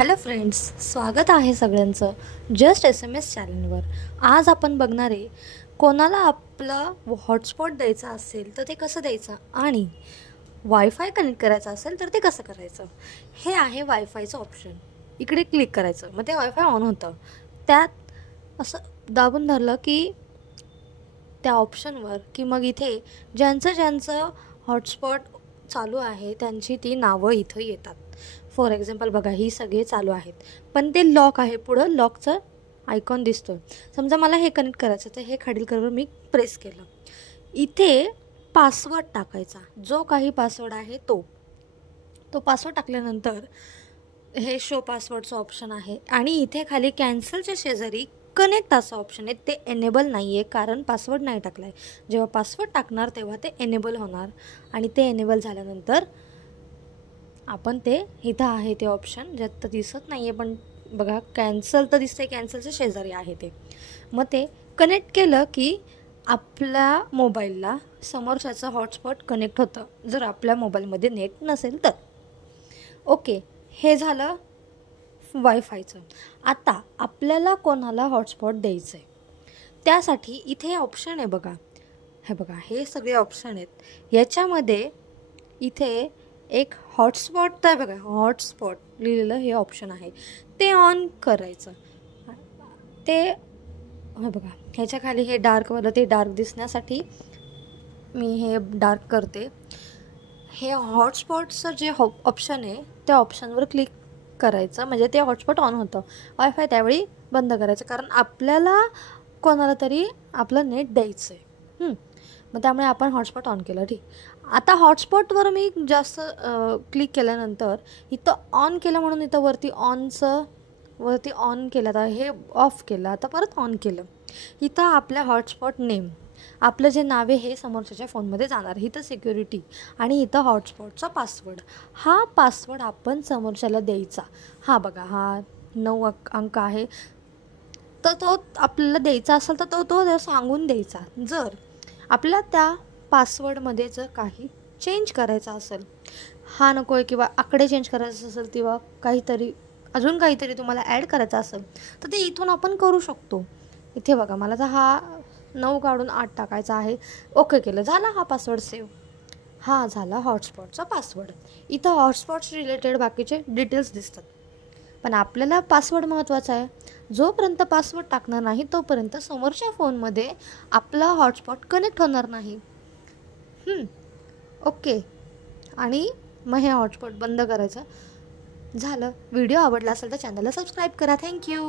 Hello friends, स्वागत आहे सगळ्यांचं जस्ट SMS चॅनलवर। आज आपण बघणार आहे कोणाला आपलं हॉटस्पॉट द्यायचं असेल तर ते कसं द्यायचं आणि वायफाय कनेक्ट करायचं असेल तर ते कसं करायचं। हे आहे वायफायचं ऑप्शन। इकडे क्लिक करायचं, मग ते वायफाय ऑन होतं। त्यात असं दाबून धरलं की त्या ऑप्शनवर की मग इथे ज्यांचं हॉटस्पॉट चालू आहे त्यांची ती नावं इथं येतात। फॉर एक्झाम्पल बघा, ही सगळे चालू आहेत पण ते लॉक आहे, पुढं लॉकचं आयकॉन दिसतो। समजा मला हे कनेक्ट करायचं तर हे खाडीलकरवर मी प्रेस केलं, इथे पासवर्ड टाकायचा, जो काही पासवर्ड आहे तो पासवर्ड टाकल्यानंतर हे शो पासवर्डचं ऑप्शन आहे आणि इथे खाली कॅन्सलच्या शेजारी कनेक्ट असं ऑप्शन आहे। ते एनेबल नाही आहे कारण पासवर्ड नाही टाकला आहे। जेव्हा पासवर्ड टाकणार तेव्हा ते एनेबल होणार आणि ते एनेबल झाल्यानंतर आपण ते इथं आहे ते ऑप्शन, ज्यात तर दिसत नाही आहे पण बघा कॅन्सल तर दिसते, कॅन्सलच्या शेजारी आहे ते। मग ते कनेक्ट केलं की आपल्या मोबाईलला समोरच्याचं हॉटस्पॉट कनेक्ट होतं, जर आपल्या मोबाईलमध्ये नेट नसेल तर। ओके, हे झालं वायफायचं। आता आपल्याला कोणाला हॉटस्पॉट द्यायचं आहे त्यासाठी इथे ऑप्शन आहे बघा, हे बघा हे सगळे ऑप्शन आहेत। याच्यामध्ये इथे एक हॉटस्पॉट तर बघा, हॉटस्पॉट लिहिलेलं हे ऑप्शन आहे, ते ऑन करायचं। ते हे बघा ह्याच्या खाली हे डार्कवालं, ते डार्क दिसण्यासाठी मी हे डार्क करते। हे हॉटस्पॉटचं जे ऑप्शन आहे त्या ऑप्शनवर क्लिक करायचं, म्हणजे ते हॉटस्पॉट ऑन होतं। वायफाय त्यावेळी बंद करायचं कारण आपल्याला कोणाला तरी आपलं नेट द्यायचं आहे। मग त्यामुळे आपण हॉटस्पॉट ऑन केलं, ठीक। आता हॉटस्पॉटवर मी जास्त क्लिक केल्यानंतर इथं ऑन केलं म्हणून इथं वरती ऑन केलं, आता हे ऑफ केलं, आता परत ऑन केलं। इथं आपल्या हॉटस्पॉट नेम, आपलं जे नाव आहे हे समोरच्याच्या फोनमध्ये जाणार, इथं सिक्युरिटी आणि इथं हॉटस्पॉटचा पासवर्ड। हा पासवर्ड आपण समोरच्याला द्यायचा। हा बघा, हा 9 अंक आहे, तर तो आपल्याला द्यायचा असेल तर तो सांगून द्यायचा। जर आपल्याला त्या पासवर्डमध्ये जर काही चेंज करायचं असेल, हा नको आहे किंवा आकडे चेंज करायचं असेल किंवा अजून काहीतरी तुम्हाला ॲड करायचं असेल तर ते इथून आपण करू शकतो। इथे बघा, मला तर हा 9 काढून 8 टाकायचा आहे, ओके केलं, झाला हा पासवर्ड सेव्ह। हा झाला हॉटस्पॉटचा पासवर्ड। इथं हॉटस्पॉट्स रिलेटेड बाकीचे डिटेल्स दिसतात पण आपल्याला पासवर्ड महत्त्वाचा आहे। जोपर्यंत पासवर्ड टाकणार नाही तोपर्यंत समोरच्या फोनमध्ये आपला हॉटस्पॉट कनेक्ट होणार नाही। ओके, आणि मग हे हॉटस्पॉट बंद करायचं, झालं। व्हिडिओ आवडला असेल तर चॅनलला सबस्क्राईब करा। थँक्यू।